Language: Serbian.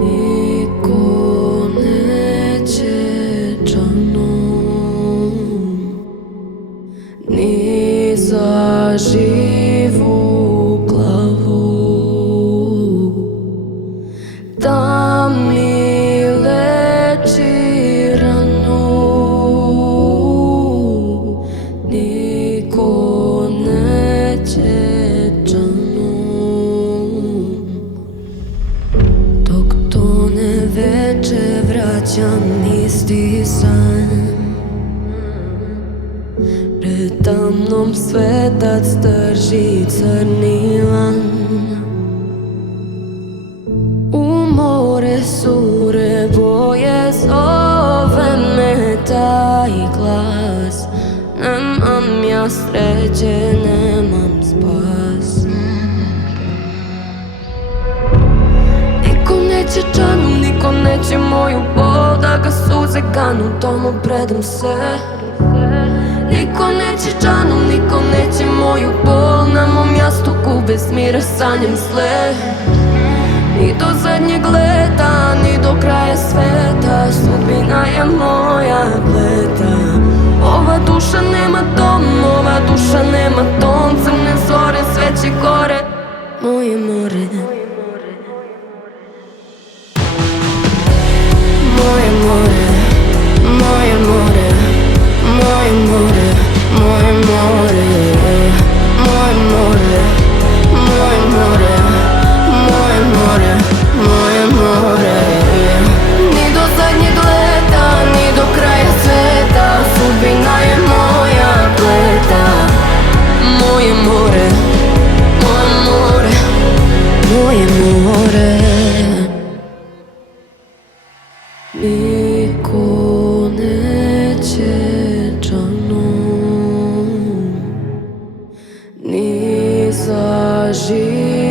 Niko neće džanom, ni za živu glavu, da mi leči ranu. Niko neće džanom, dok tone veče vraćam isti san. Predamnom svetac drži crni lan. U more sure boje zove me taj glas. Nemam ja sreće, nemam spas. Niko neće džanom, niko neće moju bol, da ga suze ganu, da mu predam se. Niko neće džanom, niko neće moju bol, na mom jastuku bez mira sanjam sle. Ni do zadnjeg leta, ni do kraja sveta, sudbina je moja pleta. Ova duša nema dom, ova duša nema ton, crne zore, sveće gore, moje more. Moje more, moje more, moje more, moje more, moje more, moje more, moje more, moje more. Ni do zadnjeg leta, ni do kraja sveta, sudbina je moja pleta. Moje more, moje more, moje more. Niko neće džanom, ni za živu